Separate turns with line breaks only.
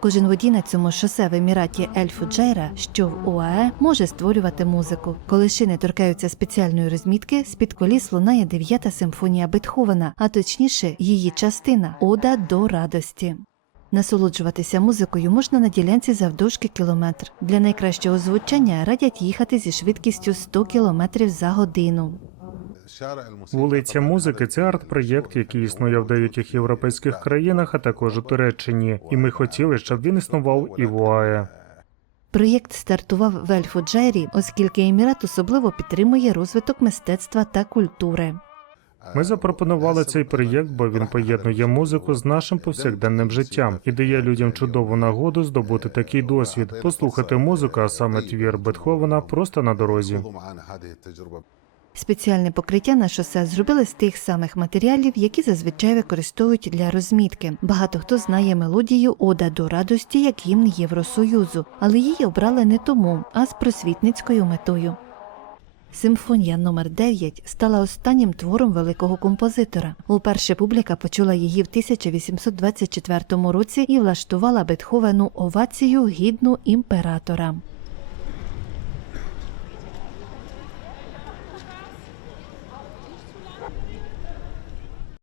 Кожен водій на цьому шосе в еміраті Ель Фуджейра, що в УАЕ, може створювати музику. Коли шини торкаються спеціальної розмітки, з-під коліс лунає дев'ята симфонія Бетховена, а точніше, її частина Ода до радості. Насолоджуватися музикою можна на ділянці завдовжки кілометр. Для найкращого звучання радять їхати зі швидкістю 100 км за годину.
Вулиця музики це арт-проєкт, який існує в деяких європейських країнах, а також у Туреччині. І ми хотіли, щоб він існував і в УАЕ.
Проєкт стартував в Ель-Фуджайрі, оскільки емірат особливо підтримує розвиток мистецтва та культури.
Ми запропонували цей проєкт, бо він поєднує музику з нашим повсякденним життям і дає людям чудову нагоду здобути такий досвід, послухати музику, а саме твір Бетховена, просто на дорозі.
Спеціальне покриття на шосе зробили з тих самих матеріалів, які зазвичай використовують для розмітки. Багато хто знає мелодію Ода до радості як гімн Євросоюзу, але її обрали не тому, а з просвітницькою метою. Симфонія номер 9 стала останнім твором великого композитора. Уперше публіка почула її в 1824 році і влаштувала Бетховену овацію гідну імператора.